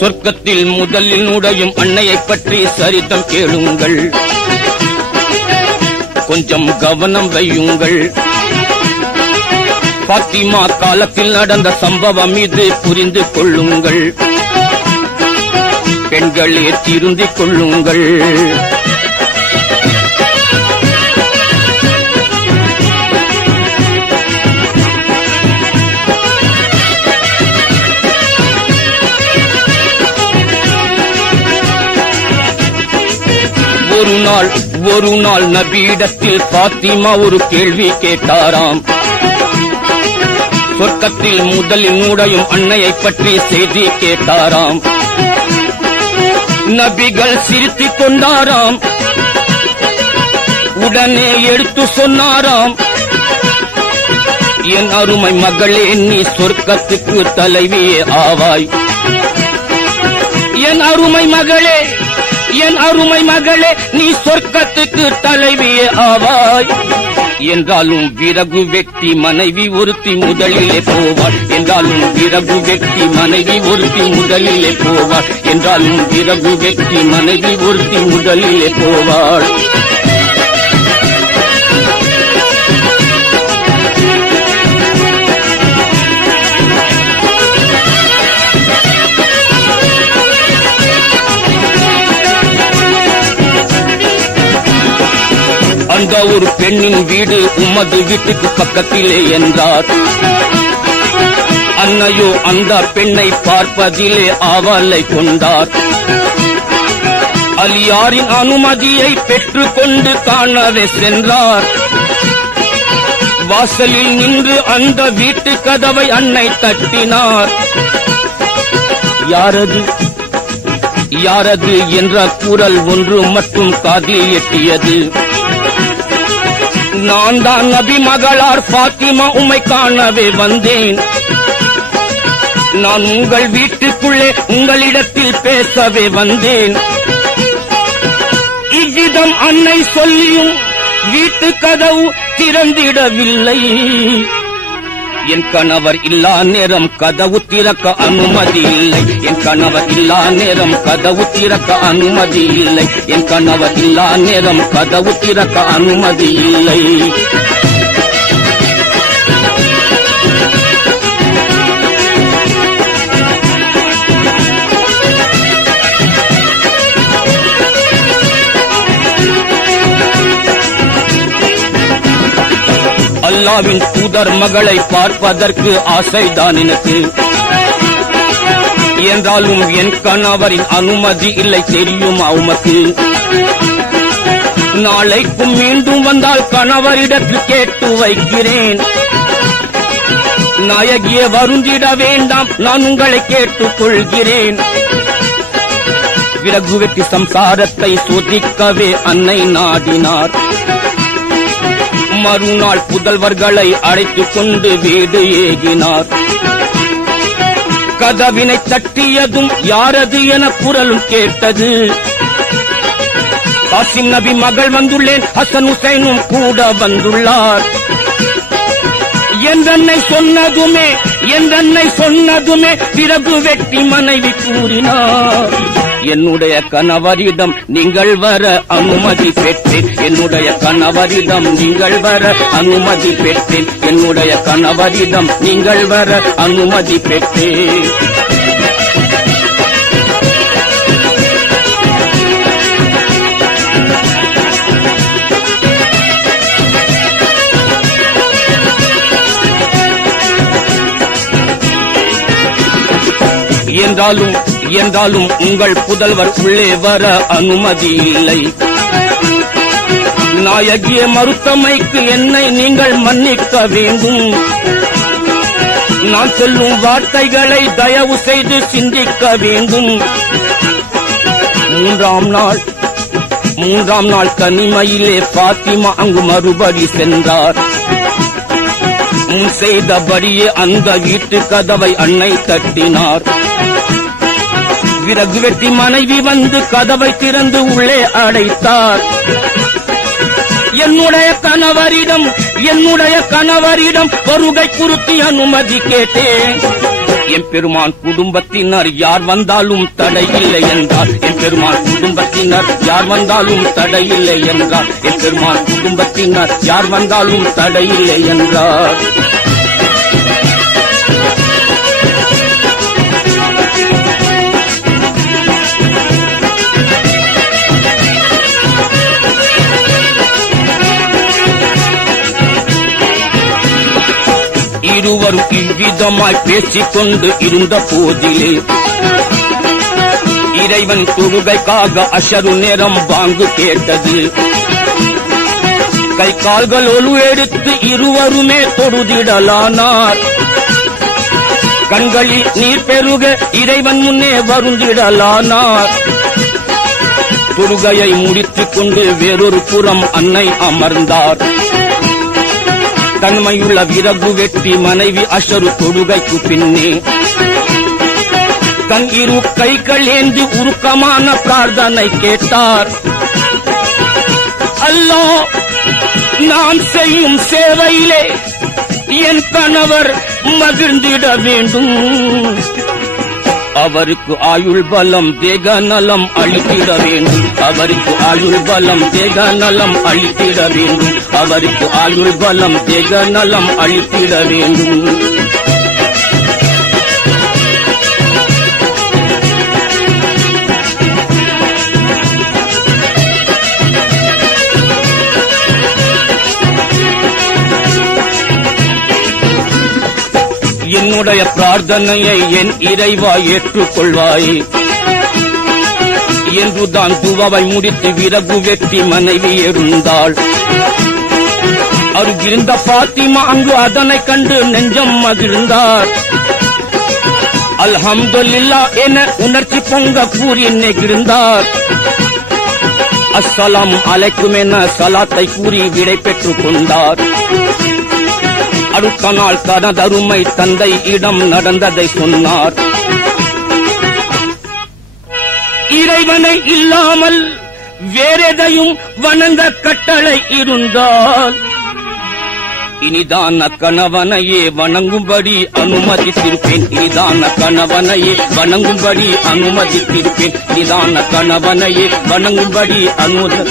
சொர்க்கத்தில் முதலில் நுழையும் அன்னையைப் பற்றி சரிதம் கேளுங்கள், கொஞ்சம் கவனம் வையுங்கள். பாத்திமா காலத்தில் நடந்த சம்பவம் இது புரிந்து கொள்ளுங்கள், பெண்களே திருந்திக் கொள்ளுங்கள். ஒரு நாள் நபியிடத்தில் பாத்திமா ஒரு கேள்வி கேட்டாராம். சொர்க்கத்தில் முதலில் நுழையும் அன்னையைப் பற்றி செய்தி கேட்டாராம். நபிகள் சிரித்துக் கொண்டாராம். உடனே எடுத்து சொன்னாராம், என் அருமை மகளே, நீ சொர்க்கத்துக்கு தலைவியே ஆவாய். என் அருமை மகளே, என் அருமை மகளே, நீ சொர்க்கத்துக்கு தலைவியே ஆவாய். என்றாலும் விறகு வெட்டி மனைவி ஒருத்தி முதலிலே போவாள். என்றாலும் விறகு வெட்டி மனைவி ஒருத்தி முதலிலே போவாள். என்றாலும் விறகு வெட்டி மனைவி ஒருத்தி முதலிலே போவாள். அந்த ஒரு பெண்ணின் வீடு உமது வீட்டுக்கு பக்கத்திலே என்றார். அன்னையோ அந்த பெண்ணை பார்ப்பதிலே ஆவலை கொண்டார். அலியாரின் அனுமதியை பெற்றுக் கொண்டு காணவே சென்றார். வாசலில் நின்று அந்த வீட்டு கதவை அன்னை தட்டினார். யாரது யாரது என்ற குரல் ஒன்று மட்டும் காதில் எட்டியது. நான் தான் நபி மகளார் பாத்திமா, உம்மை காணவே வந்தேன். நான் உங்கள் வீட்டுக்குள்ளே உங்களிடத்தில் பேசவே வந்தேன். இவ்விதம் அன்னை சொல்லியும் வீட்டு கதவு திறந்திடவில்லை. என் கணவர் இல்லா நேரம் கதவு திறக்க அனுமதி இல்லை. என் கணவர் இல்லா நேரம் கதவு திறக்க அனுமதி இல்லை. என் கணவர் இல்லா நேரம் கதவு திறக்க அனுமதி இல்லை. அல்லாவின் தூதர் மகளை பார்ப்பதற்கு ஆசைதான் எனக்கு. என்றாலும் என் கணவரின் அனுமதி இல்லை, தெரியுமா உமக்கு? நாளைக்கும் மீண்டும் வந்தால் கணவரிடத்தில் கேட்டு வைக்கிறேன். நாயகியே, வருந்திட வேண்டாம், நான் உங்களை கேட்டுக் கொள்கிறேன். விறகு வெட்டி சம்சாரத்தை சோதிக்கவே அன்னை நாடினார். மறுநாள் புதல்வர்களை அழைத்துக் கொண்டு வீடு ஏகினார். கதவினை தட்டியதும் யாரது என குரலும் கேட்டது. காசிம் நபி மகள் வந்துள்ளேன், ஹசன் ஹுசைனும் கூட வந்துள்ளார் என்றென்னை சொன்னதுமே விறகு வெட்டி மனைவி கூறினார். என்னுடைய கணவரிடம் நீங்கள் வர அனுமதி பெற்றேன். என்னுடைய கணவரிடம் நீங்கள் வர அனுமதி பெற்றேன். என்னுடைய கணவரிடம் நீங்கள் வர அனுமதி பெற்றேன். என்றாலும் உங்கள் புதல்வர் உள்ளே வர அனுமதி இல்லை. நாயகிய மறுத்தமைக்கு என்னை நீங்கள் மன்னிக்க வேண்டும். நான் சொல்லும் வார்த்தைகளை தயவு செய்து சிந்திக்க வேண்டும். மூன்றாம் நாள் தனிமையிலே பாத்திமா அங்கு மறுபடி சென்றார். முன் செய்தபடியே அந்த வீட்டு கதவை அன்னை தட்டினார். விறகு வெட்டி மனைவி வந்து கதவை திறந்து உள்ளே அடைத்தார். என்னுடைய கணவரிடம் வருகை குறித்து அனுமதி கேட்டேன். எம்பெருமான் குடும்பத்தினர் யார் வந்தாலும் தடையில்லை என்றார். எம்பெருமான் குடும்பத்தினர் யார் வந்தாலும் தடையில்லை என்றார். எம்பெருமான் குடும்பத்தினர் யார் வந்தாலும் தடையில்லை என்றார். இருவரும் இவ்விதமாய் பேசிக் கொண்டு இருந்த போதிலே இறைவன் தொழுகைக்காக அஷரு நேரம் பாங்கு கேட்டது. கை கால்கள் ஒலு எடுத்து இருவருமே தொழுதிடலானார். கண்களில் நீர் பெருக இறைவன் முன்னே வருந்திடலானார். தொழுகையை முடித்துக் கொண்டு வேறொரு புறம் அன்னை அமர்ந்தார். தன்மையுள்ள விறகு வெட்டி மனைவி அஷரு தொழுகைக்கு பின்னே தன் இரு கைகள் ஏந்தி உருக்கமான பிரார்த்தனை கேட்டார். அல்லாஹ், நாம் செய்யும் சேவையிலே என் கணவர் மகிழ்ந்திட வேண்டும். அவருக்கு ஆயுள் பலம் தேக நலம் அளித்திட வேண்டும். அவருக்கு ஆயுள் பலம் தேக நலம் அளித்திட வேண்டும். அவருக்கு ஆயுள் பலம் தேக நலம் அளித்திட வேண்டும். என்னுடைய பிரார்த்தனையை என் இறைவா ஏற்றுக்கொள்வாய் என்றுதான் துவாவை முடித்து விறகு வெட்டி மனைவி எழுந்தாள். அருகிருந்த பாத்திமா அங்கு அதனை கண்டு நெஞ்சம் மகிழ்ந்தார். அல்ஹம்துலில்லாஹ் என உணர்ச்சி பொங்க கூறி நெகிழ்ந்தார். அஸ்ஸலாம் அலைக்கும் என சலாத்தை கூறி விடை பெற்றுக் கொண்டார். அடுத்த நாள் தனதருமை தந்தை இடம் நடந்ததை சொன்னார். இறைவனை இல்லாமல் வேறெதையும் வணங்க கட்டளை இருந்தால் இனிதான கணவனையே வணங்கும்படி அனுமதித்திருப்பேன். இனிதான கணவனையே வணங்கும்படி அனுமதித்திருப்பேன். இனிதான கணவனையே வணங்கும்படி அனுமதி.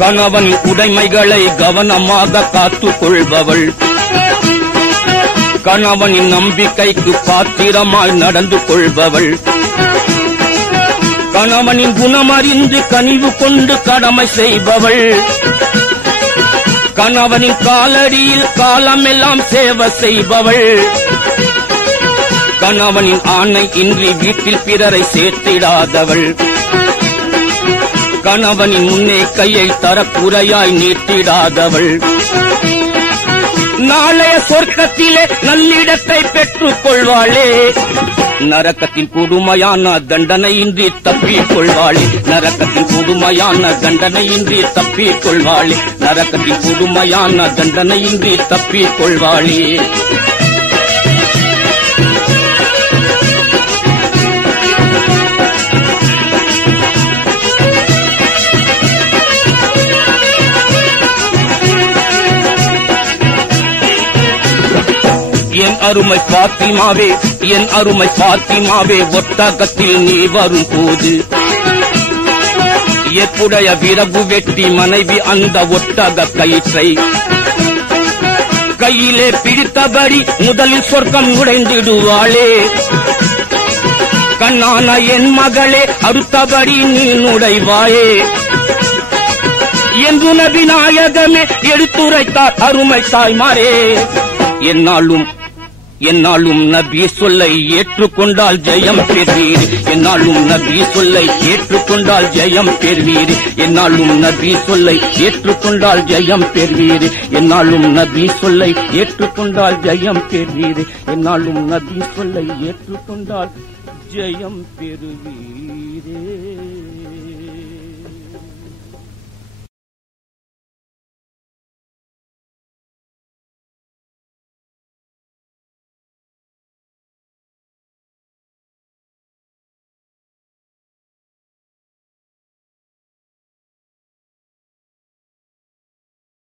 கணவன் உடைமைகளை கவனமாக காத்துக் கொள்பவள். கணவனின் நம்பிக்கைக்கு பாத்திரமாய் நடந்து கொள்பவள். கணவனின் குணமறிந்து கனிவு கொண்டு கடமை செய்பவள். கணவனின் காலடியில் காலமெல்லாம் சேவை செய்பவள். கணவனின் ஆணை இன்றி வீட்டில் பிறரை சேர்த்திடாதவள். கணவனின் முன்னே கையை தரக்குறையாய் நீட்டிடாதவள். நாளைய சொர்க்கத்திலே நல்லிடத்தை பெற்றுக் கொள்வாளே. நரகத்தின் கொடுமையான தண்டனையின்றி தப்பிக் கொள்வாளே. நரகத்தின் கொடுமையான தண்டனையின்றி தப்பிக் கொள்வாளே. நரகத்தின் கொடுமையான தண்டனையின்றி தப்பிக் கொள்வாளே. என் அருமை பாத்திமாவே, என் அருமை பாத்திமாவே, ஒட்டகத்தில் நீ வரும் போது எப்புடைய விறகு வெட்டி மனைவி அந்த ஒட்டக கயிற்றை கையிலே பிடித்தபடி முதலில் சொர்க்கம் நுழைந்திடுவாளே. கண்ணான என் மகளே, அடுத்தபடி நீ நுழைவாயே என்று நபி நாயகமே எடுத்துரைத்தார். அருமை தாய்மாரே, என்னாலும் நபி சொல்லை ஏற்றுக்கொண்டால் ஜெயம் பெறுவீர். என்னாலும் நபி சொல்லை ஏற்றுக்கொண்டால் ஜெயம் பெறுவீர். என்னாலும் நபி சொல்லை ஏற்றுக்கொண்டால் ஜெயம் பெறுவீர். என்னாலும் நபி சொல்லை ஏற்றுக்கொண்டால் ஜெயம் பெறுவீர். என்னாலும் நபி சொல்லை ஏற்றுக்கொண்டால் ஜெயம் பெறுவீரே.